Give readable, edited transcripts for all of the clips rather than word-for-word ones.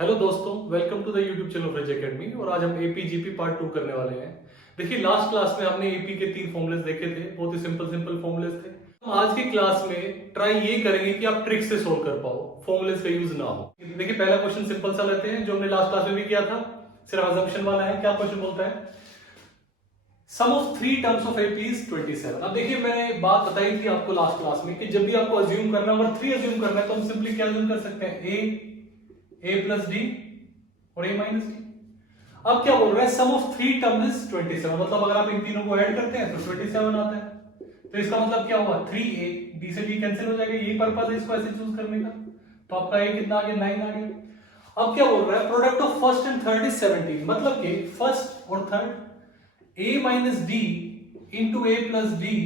Hello दोस्तों, welcome to the YouTube channel Phrase Academy. और आज हम एपी जीपी पार्ट 2 करने वाले हैं। देखिए, लास्ट क्लास में हमने एपी के 3 फॉर्मूलेस देखे थे, बहुत ही सिंपल सिंपल फॉर्मूलेस थे। हम आज की क्लास में ट्राई ये करेंगे कि आप ट्रिक से सोल्व कर पाओ, फॉर्मूलेस का यूज ना हो। देखिए, पहला क्वेश्चन सिंपल सा लेते हैं जो हमने लास्ट क्लास में भी किया था, सिर्फ अजम्पशन वाला है। क्या क्वेश्चन बोलता है? Sum of 3 terms of AP is 27। अब देखिए, मैंने बात बताई थी आपको लास्ट क्लास में कि जब भी आपको अज्यूम करना है, अगर 3 अज्यूम करना है तो हम सिंपली क्या अज्यूम कर सकते हैं? ए प्लस डी और a माइनस डी। अब क्या बोल रहा है? Sum of 3 terms is 27। मतलब अगर आप इन तीनों को ऐड करते हैं तो 27 आता है। तो इसका मतलब क्या हुआ? 3a, d से d कैंसिल हो जाएगा। यही पर्पस है इसको ऐसे चूज करने का। तो आपका a कितना आ गया? 9 आ गया। अब क्या बोल रहा है? Product of first and third is 17। मतलब कि फर्स्ट और third a minus D into a plus D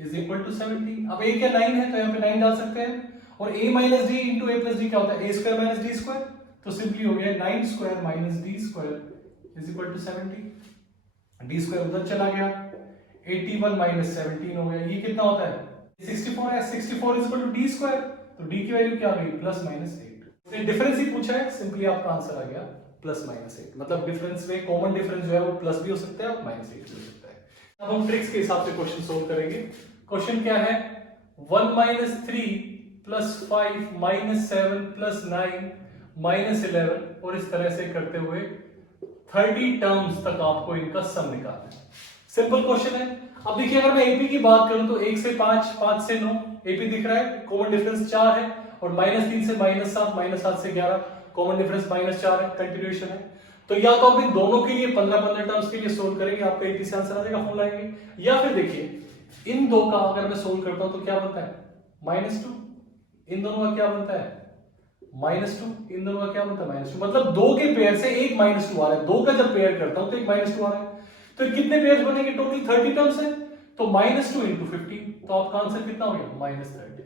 is equal to 17। अब a क्या 9 है तो यहाँ पे 9 डाल सकते हैं। और a minus D into a plus D क्या होता है? a square minus D square. तो सिंपली हो गया 9 square minus D square is equal to 70। D square उधर चला गया, 81 माइनस 17 हो गया। ये कितना होता है? 64 है। 64 is equal to D square. तो डी की वैल्यू क्या आ गई? Plus minus 8। डिफरेंस ही पूछा है, सिंपली आपका आंसर आ गया प्लस माइनस 8। मतलब डिफरेंस में कॉमन डिफरेंस जो है वो प्लस भी हो सकता है और माइनस 8 भी हो सकता है। अब हम ट्रिक्स के हिसाब से क्वेश्चन सोल्व करेंगे। क्वेश्चन क्या है? 1 minus 3 plus 5 minus 7 plus 9 minus 11 और इस तरह से करते हुए 30 टर्म्स तक आपको इनका सम निकालना है। सिंपल क्वेश्चन है। अब देखिए, अगर मैं एपी की बात करूं तो 1 से 5, 5 से 9 एपी दिख रहा है, कॉमन डिफरेंस 4 है। और माइनस 3 से माइनस 7, माइनस 7 से 11, कॉमन डिफरेंस माइनस 4 है, कंटिन्यूएशन है। तो या तो आप इन दोनों के लिए 15-15 टर्म्स के लिए सोल्व करेंगे, आपका एपी से आंसर आ जाएगा, फॉर्मूला आएंगे। या फिर देखिए, इन दो का अगर मैं सोल्व करता हूं तो क्या बनता है? -2। इन दोनों का क्या बनता है? -2। इन दोनों का क्या बनता है? -2। मतलब दो के पेयर से एक -2 आ रहा है। दो का जब पेयर करता हूं तो एक -2 आ रहा है। तो कितने पेयर्स बनेंगे? टोटल 30 टर्म्स है। तो -2 इंटू 15, तो आपका आंसर कितना हो गया? -30।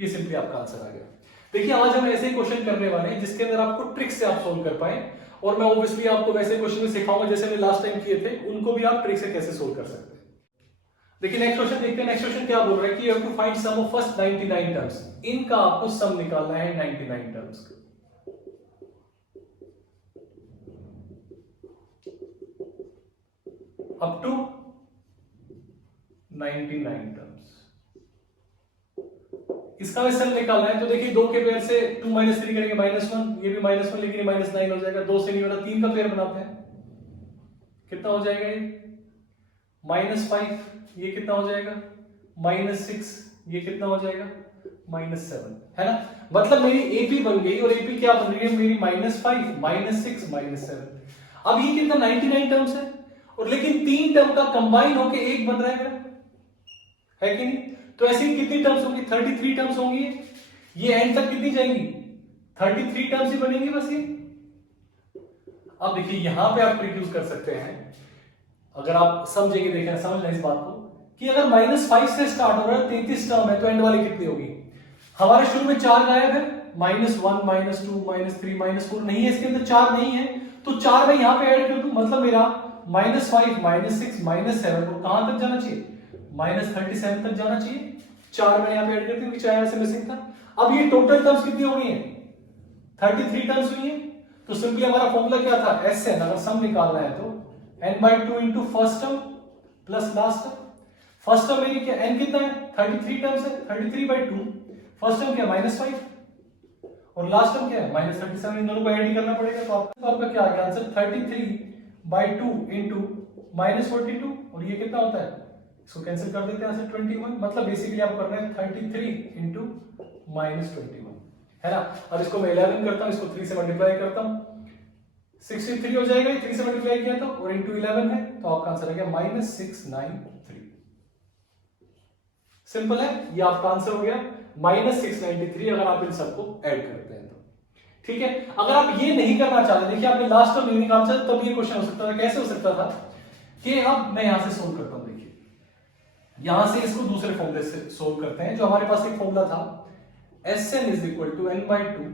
ये सिंपली आपका आंसर आ गया। देखिए, आज हम ऐसे ही क्वेश्चन करने वाले हैं जिसके अंदर आपको ट्रिक से आप सोल्व कर पाए। और मैं ऑब्वियसली आपको वैसे क्वेश्चन में सिखाऊंगा जैसे मैंने लास्ट टाइम किए थे, उनको भी आप ट्रिक से कैसे सोल्व कर सकते हैं। देखिए, नेक्स्ट क्वेश्चन देखते हैं। नेक्स्ट क्वेश्चन क्या बोल रहा है कि you have to find sum of first 99 terms. इनका आपको सम निकालना है 99 टर्म्स का। अप टू 99 टर्म्स इसका भी सम निकालना है। तो देखिए, दो के पेयर से 2 माइनस 3 करेंगे -1, ये भी -1 लेकिन ये -9 हो जाएगा। 2 से नहीं होना, 3 का पेयर बनाते हैं। कितना हो जाएगा ये? -5। ये कितना हो जाएगा? -6। ये कितना हो जाएगा? -7, है ना। मतलब मेरी एपी बन गई और एपी क्या बन रही है मेरी? -5, -6, -7। अब ये कितना 99 टर्म्स है, और लेकिन 3 टर्म का कंबाइन होके एक बन रहा है मेरा, है कि नहीं? तो ऐसी कितनी टर्म्स होंगी? 33 टर्म्स होंगी। ये एंड तक कितनी जाएंगी? 33 टर्म्स ही बनेंगी बस ये। अब देखिए, यहां पे आप ट्रिक यूज कर सकते हैं। अगर आप समझेंगे, देखिए समझना इस बात को कि अगर -5 से स्टार्ट हो रहा है, 33 टर्म है, तो एंड वाली कितनी होगी? हमारे शुरू में 4 गायब है, -1, -2, -3, -4 नहीं है, इसके अंदर 4 नहीं है। तो 4 मैं यहां पे ऐड कर दूं, मतलब मेरा -5, -6, -7 और कहां तक जाना चाहिए? -37 तक जाना चाहिए। 4 मैंने यहां पे ऐड कर दी क्योंकि 4 यहां से मिसिंग था। अब ये टोटल टर्म्स कितनी हो गई है? 33 टर्म्स हुई है। तो सिंपली हमारा फॉर्मूला क्या था? Sn। अगर सम निकालना है तो n/2 into first term plus last term. First term मेरी क्या? n कितना है? 33 टर्म्स है। 33/2 फर्स्ट टर्म क्या? -5 और लास्ट टर्म क्या है? -37। इन दोनों को ऐड ही करना पड़ेगा। तो आपका क्या आ गया आंसर? 33/2 इंटू -42। और ये कितना होता है? इसको कैंसिल कर देते हैं यहां से 21। मतलब बेसिकली आप कर रहे हैं 33 इंटू -21, है ना। अब इसको मैं 11 करता हूं, इसको 3 से मल्टीप्लाई करता हूं, 63 हो जाएगा। 3 से मल्टीप्लाई किया तो, और इंटू 11 है, तो आपका आंसर आ गया -693। सिंपल है, ये आपका आंसर हो गया -693। अगर आप इन सबको ऐड करते हैं तो ठीक है। अगर आप ये नहीं करना चाहते, देखिए आपने लास्ट टर्म नहीं निकाल सकते, तब ये क्वेश्चन हो सकता था। कैसे हो सकता था कि अब मैं यहां से सोल्व करता हूं। देखिए, यहां से इसको दूसरे फॉर्मूले से सोल्व करते हैं। जो हमारे पास एक फॉर्मूला था, Sn is equal to n/2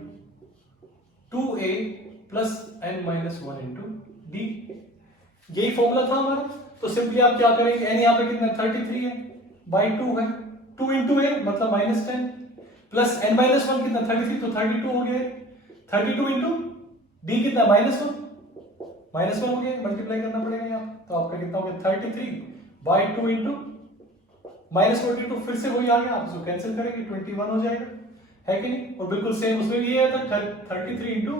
2a plus n-1 into D. यही फॉर्मूला था हमारा। तो सिंपली आप क्या करेंगे? n यहां पे कितना? 33 है, बाई 2 है, 2 इंटू a मतलब -10 प्लस n-1 कितना? 33, तो 32 हो गया। 32 इंटू डी कितना -1, -1 हो गया, मल्टीप्लाई करना पड़ेगा यहाँ, तो आपका कितना हो गया 33/2 इंटू -42, फिर से वही आ गया, आप इसको कैंसिल करेंगे 21 हो जाएगा, है कि नहीं। और बिल्कुल सेम उसमें भी ये था 33 इंटू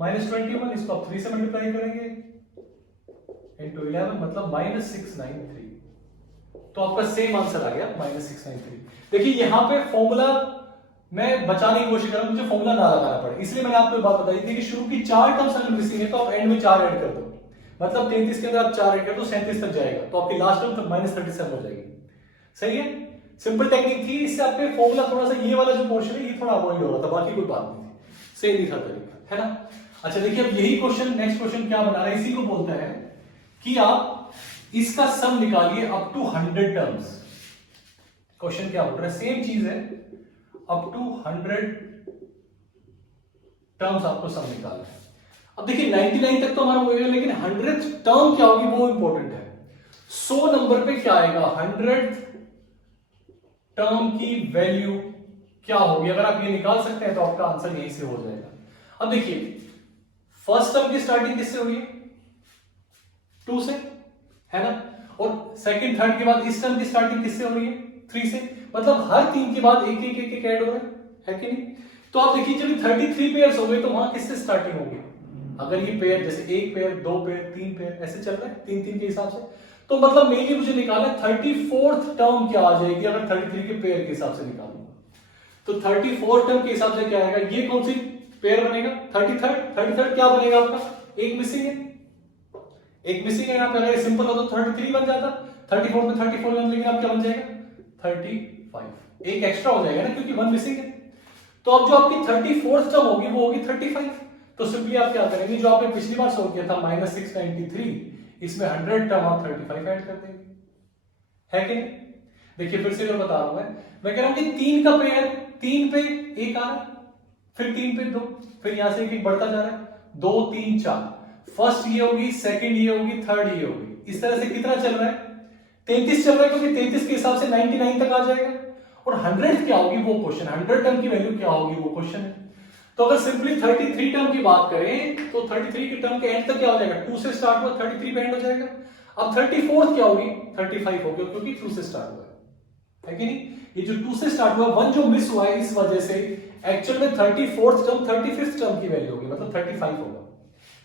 -21, इसको आप 3 से मल्टीप्लाई करेंगे इंटू 11, मतलब -693, तो आपका सेम आंसर आ गया -693। देखिए यहाँ पे फॉर्मूला मैं बचाने की कोशिश कर रहा हूं, मुझे फॉर्मूला ना लगाना पड़े, इसलिए मैंने आपको बात बताई थी कि शुरू की 4 टर्म्स अगर मिसिंग है तो आप एंड में 4 ऐड कर दो, मतलब 33 के अंदर आप 4 ऐड कर दो 37 तक जाएगा, तो आपकी लास्ट टर्म तक -37 हो जाएगी। सही है, सिंपल टेक्निक थी, इससे आपके फॉर्मूला थोड़ा सा ये वाला जो पोर्शन है ये थोड़ा अवॉइड हो रहा था, बाकी कोई बात नहीं थी, सेम ही था तरीका, है ना। अच्छा देखिए अब यही क्वेश्चन, नेक्स्ट क्वेश्चन क्या बना रहा है, इसी को बोलता है कि आप इसका सम निकालिए अप टू 100 टर्म्स। क्वेश्चन क्या बोल रहा है, सेम चीज है, अप टू 100 टर्म्स आपको सम निकालना है। अब देखिए 99 तक तो हमारा हो गया, लेकिन 100th टर्म क्या होगी वो इंपॉर्टेंट है। 100 नंबर पे क्या आएगा, 100th टर्म की वैल्यू क्या होगी, अगर आप ये निकाल सकते हैं तो आपका आंसर यहीं से हो जाएगा। अब देखिए फर्स्ट टर्म की स्टार्टिंग किससे हुई है, 2 से, है ना, और सेकंड थर्ड के बाद इस टर्म की स्टार्टिंग किससे हो रही है, 3 से, मतलब हर 3 के बाद एक एक एक एक ऐड हो रहा है कि नहीं। तो आप देखिए जब 33 पेयर्स हो गए तो वहां किससे स्टार्टिंग होगी, अगर ये पेयर जैसे एक पेयर, 2 पेयर, 3 पेयर ऐसे चल रहा है 3-3 के हिसाब से, तो मतलब मेनली मुझे निकालना है 34th टर्म क्या आ जाएगी, अगर 33 के पेयर के हिसाब से निकालूंगा तो 34th टर्म के हिसाब से क्या आएगा, ये कौन सी पेयर बनेगा, 33rd क्या बनेगा आपका, एक मिसिंग है, एक मिसिंग है यहाँ पे, अगर सिंपल हो तो 33 बन जाता, 34 में 34 लेकिन अब क्या बन जाएगा 35, एक एक्स्ट्रा हो जाएगा ना क्योंकि 1 मिसिंग है। तो अब जो आपकी 34th टर्म होगी वो होगी 35, तो सिंपली आप क्या करेंगे, जो आपने पिछली बार सॉल्व किया था -693, इसमें 100 टर्म आप 35 ऐड कर देंगे, है कि नहीं। देखिए फिर से जो बता रहा हूं मैं कह रहा हूं कि 3 का पेयर, 3 पे 1 आ रहा है, फिर 3 पे 2, फिर यहां से एक बढ़ता जा रहा है, 2 3 4, फर्स्ट ये होगी, सेकंड ये होगी, थर्ड ये होगी, इस तरह से कितना चल रहा है, 33 चल रहा है, क्योंकि 33 के हिसाब से 99 तक आ जाएगा, और 100 क्या होगी वो क्वेश्चन, 100 टर्म की वैल्यू क्या होगी वो क्वेश्चन है। तो अगर सिंपली 33 टर्म की बात करें तो 33 के टर्म के एंड तक क्या हो जाएगा, 2 से स्टार्ट हुआ 33 पे एंड हो जाएगा। अब 34th क्या होगी, 35 होगी, क्योंकि 2 से स्टार्ट हुआ है कि नहीं। ये जो 2 से स्टार्ट हुआ, 1 जो मिस हुआ है, इस वजह से एक्चुअल में 34th टर्म 35th टर्म की वैल्यू होगी, मतलब 35 होगा।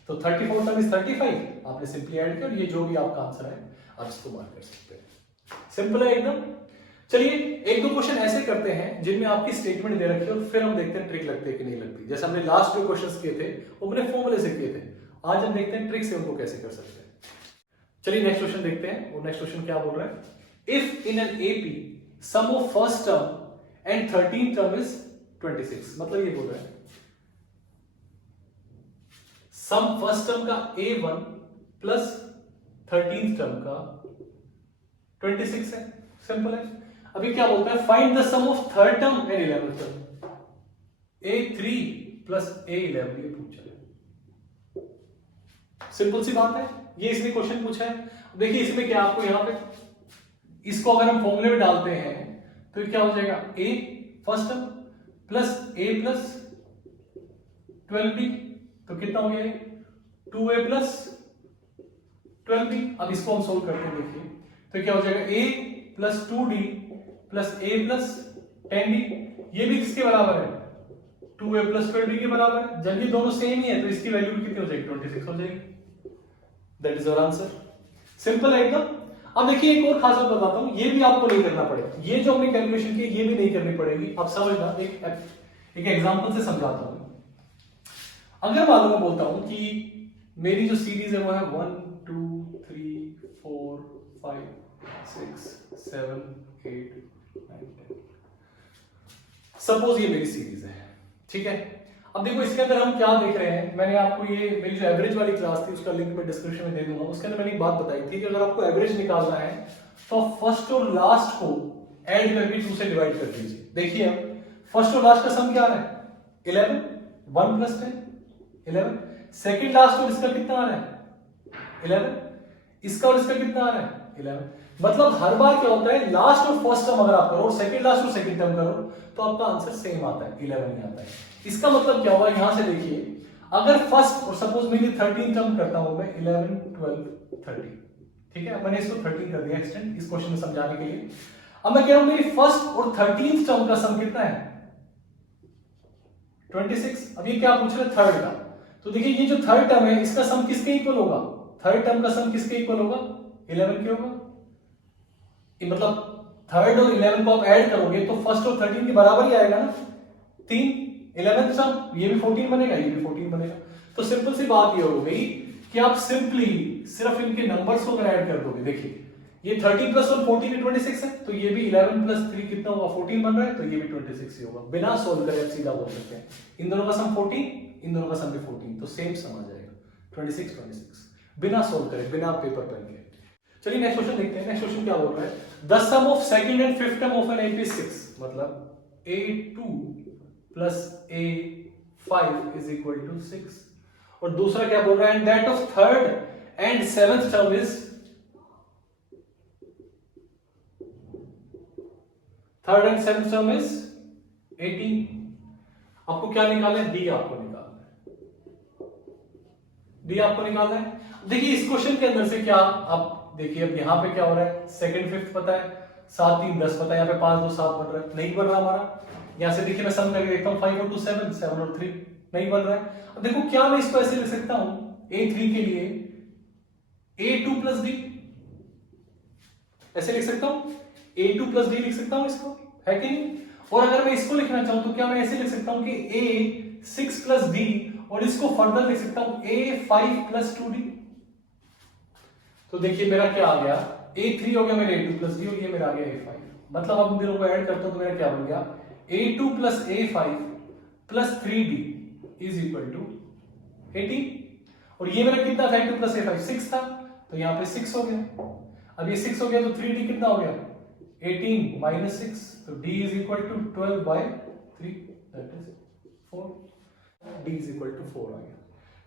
तो 34 टर्म इज 35, आपने सिंपली ऐड कर, ये जो भी आपका आंसर है आप इसको मार्क कर सकते हैं, सिंपल है एकदम। चलिए एक दो क्वेश्चन ऐसे करते हैं जिनमें आपकी स्टेटमेंट दे रखी है और फिर हम देखते हैं ट्रिक लगती है कि नहीं लगती। जैसे हमने लास्ट जो क्वेश्चंस किए थे वो हमने फॉर्मूले से किए थे, आज हम देखते हैं ट्रिक से उनको कैसे कर सकते हैं। चलिए नेक्स्ट क्वेश्चन देखते हैं, और नेक्स्ट क्वेश्चन क्या बोल रहा है, if in an AP some of first term and 13th term is 26, मतलब ये बोल रहा है सम फर्स्ट टर्म का a1 प्लस 13th टर्म का 26 है, सिंपल है। अभी क्या बोलता है, find the sum of third term and 11th term, a3 plus a11, ये पूछा है, सिंपल सी बात है, ये इसने क्वेश्चन पूछा है। देखिए इसमें क्या आपको यहाँ पे इसको अगर हम फॉर्मूले में डालते हैं तो क्या हो जाएगा, a first term plus a plus 12b, तो कितना हो गया 2a प्लस 12b। अब इसको हम सोल्व करते हैं, देखिए तो क्या हो जाएगा, a plus 2d plus a plus 10d, ये भी किसके बराबर है, 2a प्लस 12d के बराबर है। जब ये दोनों सेम ही है तो इसकी वैल्यू भी कितनी हो जाएगी, 26 हो जाएगी। That is our answer, simple है एकदम। अब देखिए एक और खास बात बताता हूं, ये भी आपको नहीं करना पड़ेगा, ये जो हमने कैलकुलेशन की ये भी नहीं करनी पड़ेगी। अब समझना, एक एग्जांपल से समझाता हूं। अगर मान लो मैं बोलता हूं कि मेरी जो सीरीज है वो है 1 2 3 4 5 6 7 8 9 10, सपोज ये मेरी सीरीज है, ठीक है। अब देखो इसके अंदर हम क्या देख रहे हैं, मैंने आपको ये मेरी जो एवरेज वाली क्लास थी उसका लिंक मैं डिस्क्रिप्शन में दे दूंगा, उसके अंदर मैंने एक बात बताई थी कि अगर आपको एवरेज निकालना है तो फर्स्ट और लास्ट को ऐड करके 2 से डिवाइड कर दीजिए। देखिए अब फर्स्ट और लास्ट का सम क्या आ रहा है, 11, 1 प्लस 10 11, सेकंड लास्ट और इसका कितना आ रहा है 11, इसका और इसका कितना आ रहा है 11। मतलब हर बार क्या होता है, लास्ट और फर्स्ट टर्म अगर आप करो और सेकंड लास्ट और सेकंड टर्म करो तो आपका आंसर सेम आता है, 11 ही आता है। इसका मतलब क्या होगा, यहां से देखिए अगर फर्स्ट और सपोज मेरी 13 टर्म करता हूं मैं 11 12 13, ठीक है, मैंने इसको 13 कर दिया एक्सटेंड इस क्वेश्चन में समझाने के लिए। अब मैं कह रहा हूं मेरी फर्स्ट और 13th टर्म का सम कितना है 26। अब ये क्या पूछ रहे हैं थर्ड का, तो देखिए ये जो थर्ड टर्म है इसका सम किसके इक्वल होगा, थर्ड टर्म का सम किसके इक्वल होगा 11 के होगा। मतलब थर्ड और 11 को आप ऐड करोगे तो फर्स्ट और 13 के बराबर ही आएगा ना, 3 11 सम, ये भी 14 बनेगा, ये भी 14 बनेगा। तो सिंपल सी बात ये हो गई कि आप सिंपली सिर्फ इनके नंबर्स को ऐड कर दोगे। देखिए ये 30 प्लस 1 14 है 26 है, तो ये भी 11 प्लस 3 कितना होगा 14 बन रहा है, तो ये भी 26 ही होगा। बिना सोल्व करे आप सीधा बोल सकते हैं इन दोनों का सम 14, इन दोनों का सम भी 14, तो सेम सम आ जाएगा 26 26 बिना सोल्व करे, बिना पेपर पेन के। चलिए नेक्स्ट क्वेश्चन देखते हैं। नेक्स्ट क्वेश्चन क्या बोल रहा है, the sum of second and fifth term of an AP 6, मतलब A2 plus A5 is equal to 6। और दूसरा क्या बोल रहा है, and that of third and seventh term is, third and seventh term is 18। आपको क्या निकालना है, डी आपको निकालना है, डी आपको निकालना है। देखिए इस क्वेश्चन के अंदर से क्या आप देखिए, अब यहां पे क्या हो रहा है, सेकंड फिफ्थ पता है, 7 3 10 पता है, यहाँ पे 5 2 7 बन रहा है, नहीं बन रहा हमारा। यहां से देखिए मैं सम करके देखता हूं, 5 और 2 7, 7 और 3 नहीं बन रहा है। अब देखो क्या मैं इसको ऐसे लिख सकता हूं, A3 के लिए A2 प्लस डी, ऐसे लिख सकता हूं, A2 प्लस डी लिख सकता हूं इसको, है कि नहीं। और अगर मैं इसको लिखना चाहूं तो क्या मैं ऐसे लिख सकता हूं कि A6 प्लस डी, और इसको फर्दर लिख सकता हूं A5 प्लस 2D। तो देखिए मेरा क्या आ गया, A3 हो गया मेरा A2 प्लस डी, और ये मेरा आ गया A5। मतलब अब इन दोनों को ऐड करता हूं तो मेरा क्या बन गया, A2 plus A5 plus 3D is equal to 18। और ये मेरा कितना था, A2 प्लस A5 6 था, तो यहाँ पे 6 हो गया। अब ये 6 हो गया तो 3D कितना हो गया 18 माइनस 6, तो D is equal to 12 by 3, that is 4। D is equal to 4 आ गया।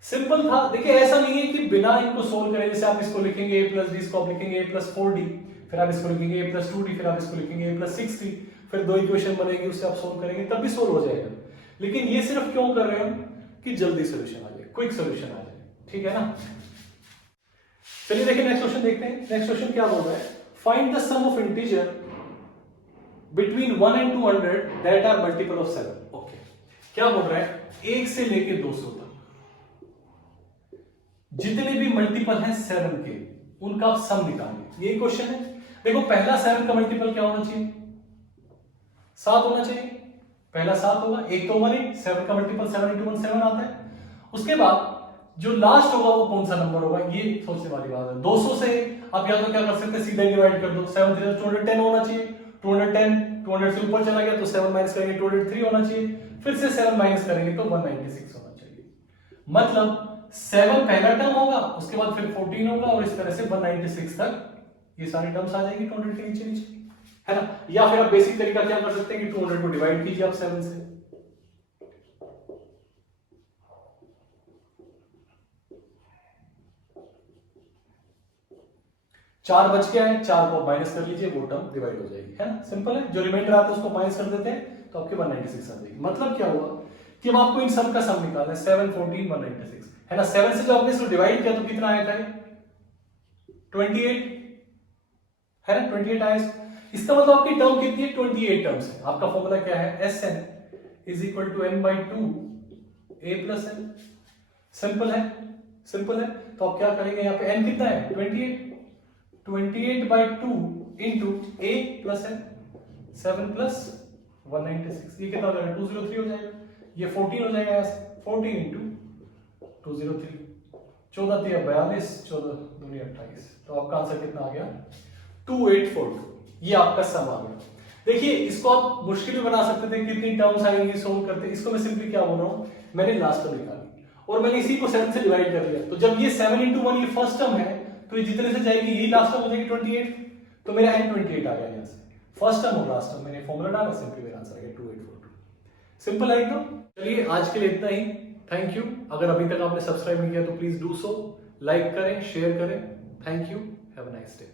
सिंपल था। देखिए ऐसा नहीं है कि बिना इनको सोल्व करें, जैसे आप इसको लिखेंगे A प्लस डी, इसको आप लिखेंगे A प्लस 4D, फिर आप इसको लिखेंगे A प्लस 2D, फिर आप इसको लिखेंगे A प्लस 6D, फिर दो इक्वेशन बनेगी उससे आप सोल्व करेंगे तब भी सोल्व हो जाएगा। लेकिन ये सिर्फ क्यों कर रहे हैं हम, कि जल्दी सोल्यूशन आ जाए, क्विक सोल्यूशन आ जाए, ठीक है ना। चलिए देखिए नेक्स्ट क्वेश्चन देखते हैं। नेक्स्ट क्वेश्चन क्या बोल रहा है, find the sum of integer between 1 and 200 that are multiple of 7। Okay, क्या बोल रहा है, 1 से लेके 200 तक जितने भी मल्टीपल हैं 7 के, उनका आप सम निकालिए, यही क्वेश्चन है। देखो पहला 7 का मल्टीपल क्या होना चाहिए, 7 होना चाहिए, पहला 7 होगा, एक तो 1 7 का मल्टीपल 7 into 1 7 आता है। उसके बाद जो लास्ट होगा वो कौन सा नंबर होगा, ये सोचने वाली बात है। 200 से आप या तो क्या कर सकते हैं, सीधा डिवाइड कर दो, 7 3 210 होना चाहिए, 210 200 से ऊपर चला गया तो 7 माइनस करेंगे 203 होना चाहिए, फिर से 7 माइनस करेंगे तो 196 होना चाहिए। मतलब 7 पहला टर्म होगा, उसके बाद फिर 14 होगा, और इस तरह से 196 तक ये सारी टर्म्स आ जाएगी 200 के नीचे नीचे, है ना। या फिर आप बेसिक तरीका क्या कर सकते हैं कि 200 को डिवाइड कीजिए आप 7 से, चार बच गया है, 4 को माइनस कर लीजिए, वो टर्म डिवाइड हो जाएगी, है ना। सिंपल है, जो रिमाइंडर आता है उसको माइनस कर देते हैं तो आपके 196 आ जाएगी। मतलब क्या हुआ कि अब आपको इन सब का सम निकालना है, 7 14 196, है ना। 7 से जो आपने इसको डिवाइड किया तो कितना आया था, 28, है ना, 28 आया। इसका मतलब आपकी टर्म कितनी है, 28 टर्म्स है। आपका फॉर्मूला क्या है, Sn is equal to n/2 a plus n। Simple है, सिंपल है। तो आप क्या करेंगे, यहाँ पे n कितना है 28/2 into a plus n, 7 plus 196, ये कितना हो जाएगा 203 हो जाएगा, ये 14 हो जाएगा, 14 इंटू 203, 14 3 42, 14 दूनी 28, तो आपका आंसर कितना आ गया 2842। ये आपका सम आ गया। देखिए इसको आप मुश्किल भी बना सकते थे, कितनी टर्म्स आएंगी सोल्व करते। इसको मैं सिंपली क्या बोल रहा हूं, मैंने लास्ट टर्म निकाली और मैंने इसी को 7 से डिवाइड कर दिया, तो जब ये 7 into 1 ये फर्स्ट टर्म है तो ये जितने से जाएगी यही लास्ट टर्म हो जाएगी 28, तो मेरा n28 आ गया यहाँ से, फर्स्ट टर्म और लास्ट टर्म। मैंने फॉर्मूला डाला, सिंपली मेरा आंसर आ गया 2842। सिंपल है एकदम। चलिए आज के लिए इतना ही, थैंक यू। अगर अभी तक आपने सब्सक्राइब नहीं किया तो प्लीज डू सो, लाइक करें, शेयर करें। Thank you, have a nice day.